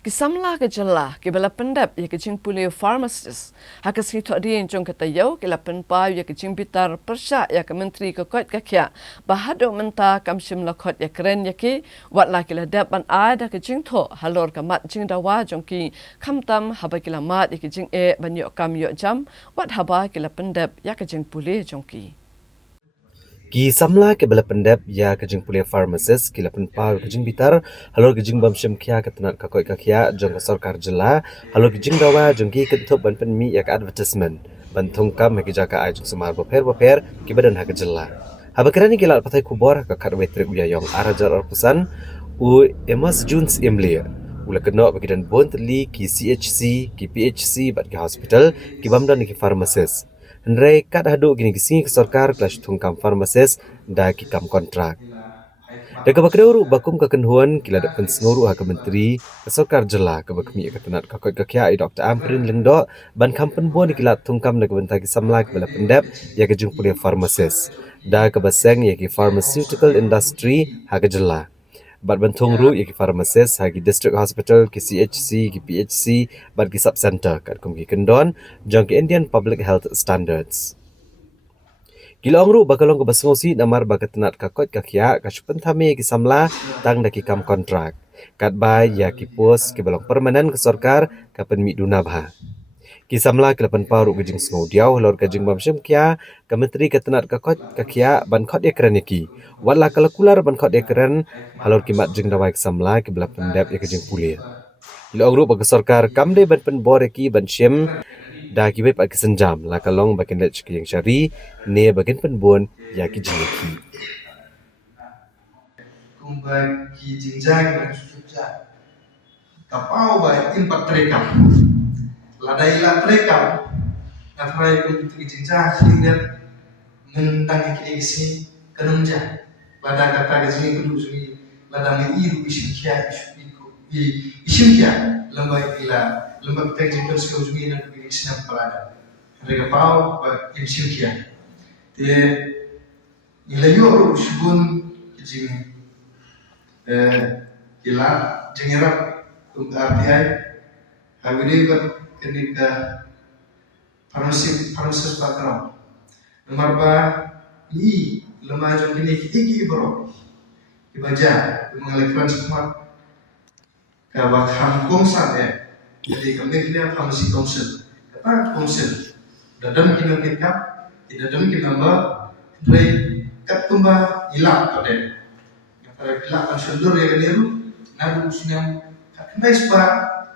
Kisamla ke jela ke bala pendap ya ke jing pulih pharmacist ha ke sini tok dia jong kata yau ke lapen pa ya ke jing bitar persya ya ke menteri ke kot ke kya bahado menta kam sim la kot ya keren ya ke wat la ke la dap ban ada ke jing tho halor ke mat jing dawa jong ki kam tam haba ke la mat ya ke jing ban yo kam yo jam wat haba ke la pendap ya ke jing pulih jong ki Ki samla ke bala pendap ya kajing pulia pharmacist ki lapan pa kajing bitar halor kajing bam syam kya ketenat kakoi kakya jong ka sarkar jela halor kajing dawa jong ki kentup ban pen mi ya ka advertisement ban thongkam me ki jaka ai jong semar boper ki badan ha ka jela habakrani ki lat patai kubor ka khatwe trek ya yong arajar pesan u emas juns emlia ula kena bagi dan bon teli ki CHC ki PHC bat ki hospital ki bamdan ki pharmacist Ndrai kat hadu gini kisi ke sarkar kelas tungkam farmasis da ki kam kontrak. Da ka bakreuru bakum ka kenhuan kila da pensnguru ha ke menteri ke sarkar jela ke bakmi ka tenat ka koi ka kya Dr. Amrin Lengdo ban kampen bon kila tungkam da ke bentagi samla ke bala pendap ya ke jungpulia farmasis. Da ke baseng ya ki pharmaceutical industry ha ke jela. Bat bentung ru ya ki pharmacist hagi district hospital ki CHC ki PHC bat ki sub center kat kum ki kendon jang ki Indian public health standards kilong ru bakalong ke basngosi namar bagatenat kakot kakya kasupen thame ki samla tang da ki kam kontrak kat bai ya ki pos ki balong permanen ke sarkar kapen mi dunabha Kisamla kelapan paru gejing sngau diau lor gejing bam syem kya ka menteri ketenat kakot kakya ban khot ya keren iki wala kalakular ban khot ya keren halor kimat jing dawai kisamla ke bela pendap ya gejing pulia ilo angru bag sarkar kamde ban pen bor ki ban syem da ki web ak senjam la kalong bakin lech ki yang syari ne bakin pen bon ya ki jing ki kumbai ki jingjang dan sujudja kapau bai impat terekam ladai la terekam atrai kun ki jingjang hingga mentang ki isi kanungja lada kata gini kudu suni lada mi iru isimkia isimkia lembai ila lembai teknik terus suni na ki isna palada rega pau ba isimkia te ilayo shubun kijing ila jengerak untuk RTI habis ber ketika farmasis background nomor ba i lemah jom ini iki bro ibaja mengalihkan semua kawak hamkong sate jadi kami kena farmasi council kata council dadam kita tidak dadam kita ba dari kat tumba ilang pada para kelak konsultor yang niru nadu usinya kendai spa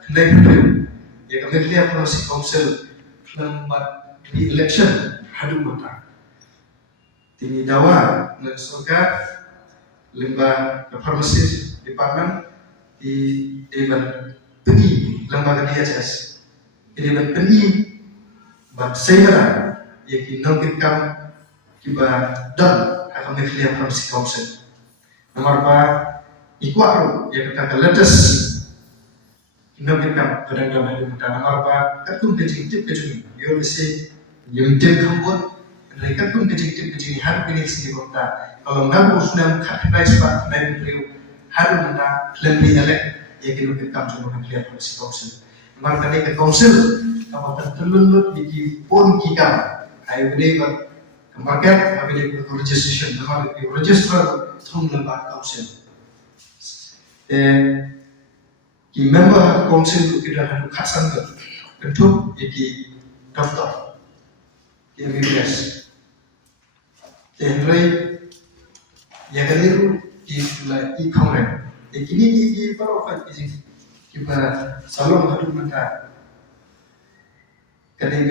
kendai betul ya kami lihat proses council lembat di election hadu mata tini dawa dan surga lembaga pharmacist department di dewan peni lembaga DHS di dewan peni bat saya ya kinongkin kam kiba dan akan melihat pharmacy council nomor ba ikuaru ya kata letes indam kita kadang kadang ada muda nomor ba katum kecil kecil yo besi yang tim kambut mereka pun kecil har ini sini kota kalau nggak usnam khatai spa dari beliau har muda lebih elek ya kita kita cuma melihat polisi council nomor tadi ke council kalau tertelun di pon kita ayo beli Market available for registration. Now you register through the bar council. The member of council kita harus kasan bentuk iki daftar yang bebas. Tenrai yang keliru di kongres. Kini di barokat ini kita selalu harus minta kadang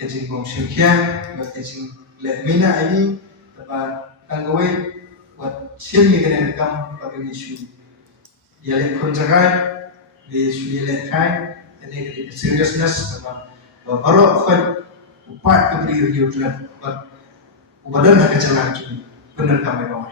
kecil council kia, kecil mina ini dapat tanggapi buat siapa yang kena bagi isu dia lihat kontrakai dia sudah lihat kai ini seriousness dapat baru kan upat keberi dia tuan buat ubadan nak kecelan cuma benar kami bawa